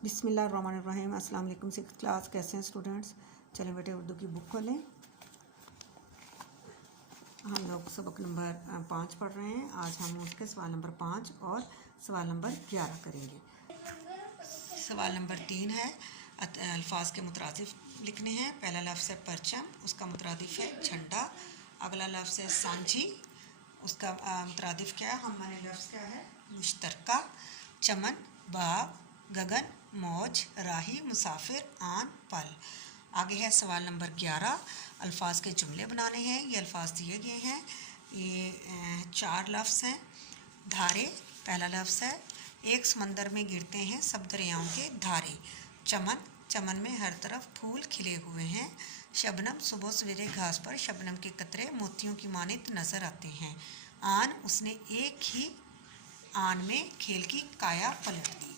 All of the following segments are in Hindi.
बिस्मिल्लाहिर्रहमानिर्रहीम। अस्सलाम वालेकुम। 6th क्लास, कैसे हैं स्टूडेंट्स? चलें बेटे उर्दू की बुक खोलें। हम लोग सबक नंबर 5 पढ़ रहे हैं। आज हम उसके सवाल नंबर 5 और सवाल नंबर 11 करेंगे। सवाल नंबर 3 है, अल्फाज के मुतरादिफ लिखने हैं। पहला लफ्ज़ है परचम, उसका मुतरादिफ है झंडा। अगला लफ्ज़ है सांझी, उसका मुतरादिफ क्या है? हमारे लफ्ज़ क्या है? मुश्तरका। चमन, बाग, गगन, मौज, राही, मुसाफिर, आन, पल। आगे है सवाल नंबर 11, अल्फाज के जुमले बनाने हैं। ये अल्फाज दिए गए हैं, ये 4 लफ्ज़ हैं। धारे, पहला लफ्ज़ है। एक समंदर में गिरते हैं सब दरियाओं के धारे। चमन, चमन में हर तरफ फूल खिले हुए हैं। शबनम, सुबह सवेरे घास पर शबनम के कतरे मोतियों की मानित नज़र आते हैं। आन, उसने एक ही आन में खेल की काया पलट दी।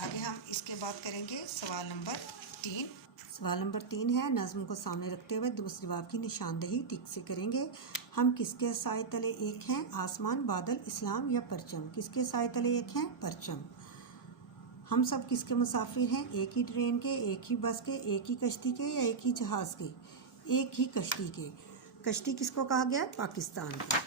आगे हम इसके बाद करेंगे सवाल नंबर 3। सवाल नंबर 3 है, नज़्म को सामने रखते हुए दुरुस्त जवाब की निशानदेही टिक से करेंगे। हम किसके साए तले एक हैं? आसमान, बादल, इस्लाम या परचम? किसके साए तले एक हैं? परचम। हम सब किसके मुसाफिर हैं? एक ही ट्रेन के, एक ही बस के, एक ही कश्ती के या एक ही जहाज़ के? एक ही कश्ती के। कश्ती किसको कहा गया? पाकिस्तान को।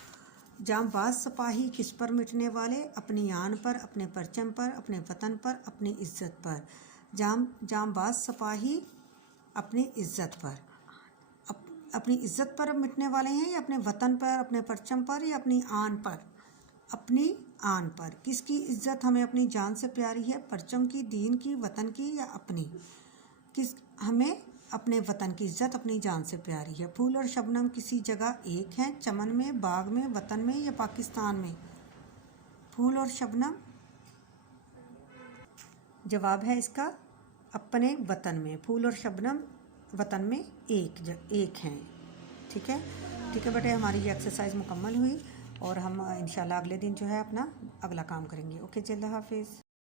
जांबाज सिपाही किस पर मिटने वाले? अपनी आन पर, अपने परचम पर, अपने वतन पर, अपनी इज्जत पर। जांबाज सिपाही अपनी इज्जत पर, अपनी इज्जत पर मिटने वाले हैं, या अपने वतन पर, अपने परचम पर, या अपनी आन पर? अपनी आन पर। किसकी इज्जत हमें अपनी जान से प्यारी है? परचम की, दीन की, वतन की या अपनी? किस हमें अपने वतन की इज्जत अपनी जान से प्यारी है। फूल और शबनम किसी जगह एक हैं? चमन में, बाग में, वतन में या पाकिस्तान में? फूल और शबनम, जवाब है इसका अपने वतन में। फूल और शबनम वतन में एक हैं। ठीक है, ठीक है बेटे, हमारी ये एक्सरसाइज मुकम्मल हुई और हम इंशाल्लाह अगले दिन जो है अपना अगला काम करेंगे। ओके, अल्लाह हाफिज़।